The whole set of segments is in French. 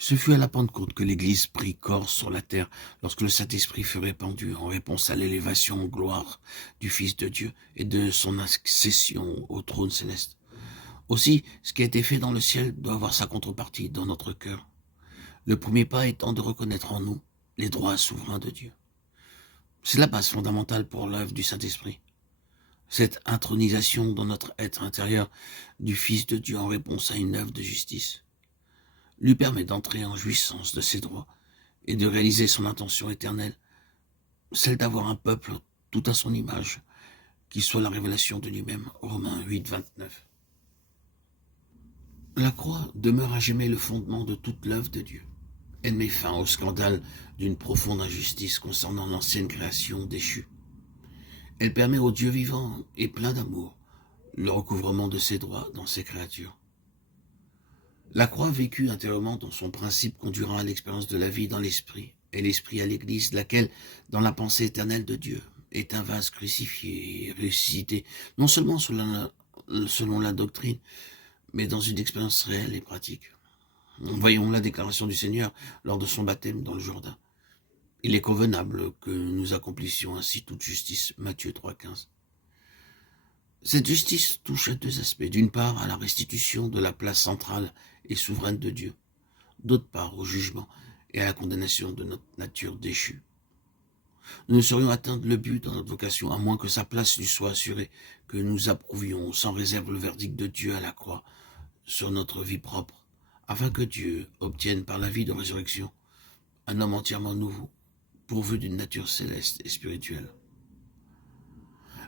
Ce fut à la Pentecôte que l'Église prit corps sur la terre, lorsque le Saint-Esprit fut répandu en réponse à l'élévation en gloire du Fils de Dieu et de son accession au trône céleste. Aussi, ce qui a été fait dans le ciel doit avoir sa contrepartie dans notre cœur. Le premier pas étant de reconnaître en nous les droits souverains de Dieu. C'est la base fondamentale pour l'œuvre du Saint-Esprit. Cette intronisation dans notre être intérieur du Fils de Dieu en réponse à une œuvre de justice lui permet d'entrer en jouissance de ses droits et de réaliser son intention éternelle, celle d'avoir un peuple tout à son image, qui soit la révélation de lui-même. Romains 8, 29. La croix demeure à jamais le fondement de toute l'œuvre de Dieu. Elle met fin au scandale d'une profonde injustice concernant l'ancienne création déchue. Elle permet au Dieu vivant et plein d'amour le recouvrement de ses droits dans ses créatures. La croix vécue intérieurement dans son principe conduira à l'expérience de la vie dans l'esprit, et l'esprit à l'Église, laquelle, dans la pensée éternelle de Dieu, est un vase crucifié et ressuscité, non seulement selon la doctrine, mais dans une expérience réelle et pratique. Voyons la déclaration du Seigneur lors de son baptême dans le Jourdain. Il est convenable que nous accomplissions ainsi toute justice. Matthieu 3,15. Cette justice touche à deux aspects. D'une part, à la restitution de la place centrale et souveraine de Dieu. D'autre part, au jugement et à la condamnation de notre nature déchue. Nous ne saurions atteindre le but dans notre vocation, à moins que sa place lui soit assurée, que nous approuvions sans réserve le verdict de Dieu à la croix sur notre vie propre, afin que Dieu obtienne par la vie de résurrection un homme entièrement nouveau, pourvu d'une nature céleste et spirituelle.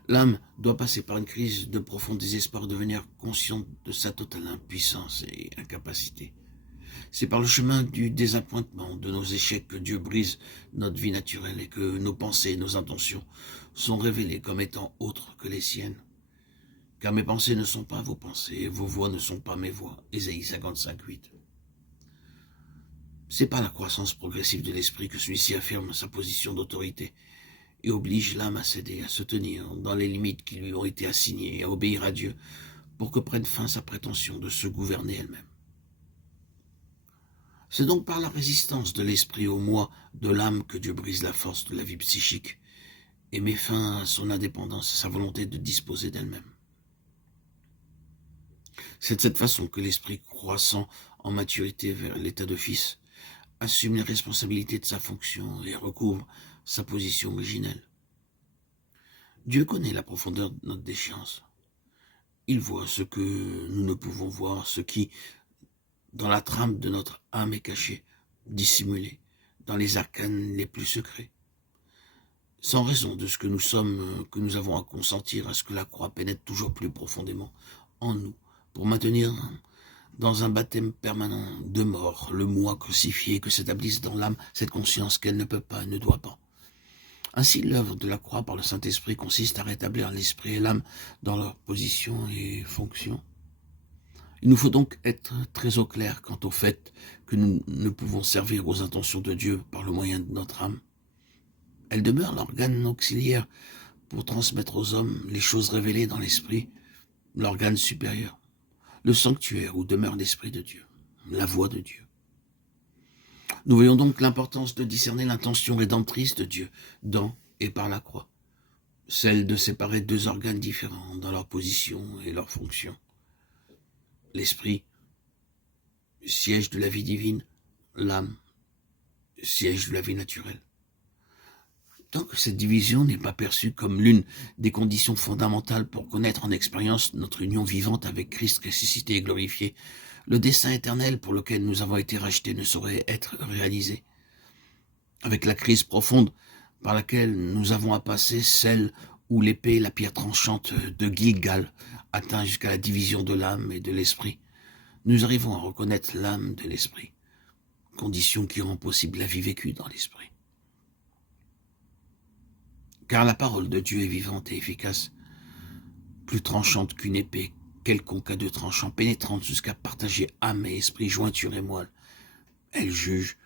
L'âme doit passer par une crise de profond désespoir, devenir consciente de sa totale impuissance et incapacité. C'est par le chemin du désappointement, de nos échecs, que Dieu brise notre vie naturelle et que nos pensées, nos intentions sont révélées comme étant autres que les siennes. Car mes pensées ne sont pas vos pensées, et vos voix ne sont pas mes voix. Ésaïe 55:8. C'est par la croissance progressive de l'esprit que celui-ci affirme sa position d'autorité et oblige l'âme à céder, à se tenir dans les limites qui lui ont été assignées et à obéir à Dieu pour que prenne fin sa prétention de se gouverner elle-même. C'est donc par la résistance de l'esprit au moi de l'âme que Dieu brise la force de la vie psychique et met fin à son indépendance, à sa volonté de disposer d'elle-même. C'est de cette façon que l'esprit croissant en maturité vers l'état de fils assume les responsabilités de sa fonction et recouvre sa position originelle. Dieu connaît la profondeur de notre déchéance. Il voit ce que nous ne pouvons voir, ce qui, dans la trame de notre âme, est caché, dissimulé, dans les arcanes les plus secrets. Sans raison de ce que nous sommes, que nous avons à consentir à ce que la croix pénètre toujours plus profondément en nous, pour maintenir dans un baptême permanent de mort le moi crucifié, que s'établisse dans l'âme cette conscience qu'elle ne peut pas et ne doit pas. Ainsi, l'œuvre de la croix par le Saint-Esprit consiste à rétablir l'esprit et l'âme dans leur position et fonction. Il nous faut donc être très au clair quant au fait que nous ne pouvons servir aux intentions de Dieu par le moyen de notre âme. Elle demeure l'organe auxiliaire pour transmettre aux hommes les choses révélées dans l'esprit, l'organe supérieur, le sanctuaire où demeure l'Esprit de Dieu, la voix de Dieu. Nous voyons donc l'importance de discerner l'intention rédemptrice de Dieu dans et par la croix, celle de séparer deux organes différents dans leur position et leur fonction. L'esprit, siège de la vie divine, l'âme, siège de la vie naturelle. Tant que cette division n'est pas perçue comme l'une des conditions fondamentales pour connaître en expérience notre union vivante avec Christ ressuscité et glorifié, le dessein éternel pour lequel nous avons été rachetés ne saurait être réalisé. Avec la crise profonde par laquelle nous avons à passer, celle où l'épée, la pierre tranchante de Gilgal, atteint jusqu'à la division de l'âme et de l'esprit, nous arrivons à reconnaître l'âme de l'esprit, condition qui rend possible la vie vécue dans l'esprit. Car la parole de Dieu est vivante et efficace, plus tranchante qu'une épée quelconque à deux tranchants, pénétrante jusqu'à partager âme et esprit, jointure et moelle. Elle juge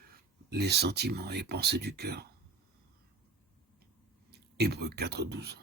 les sentiments et pensées du cœur. Hébreux 4:12.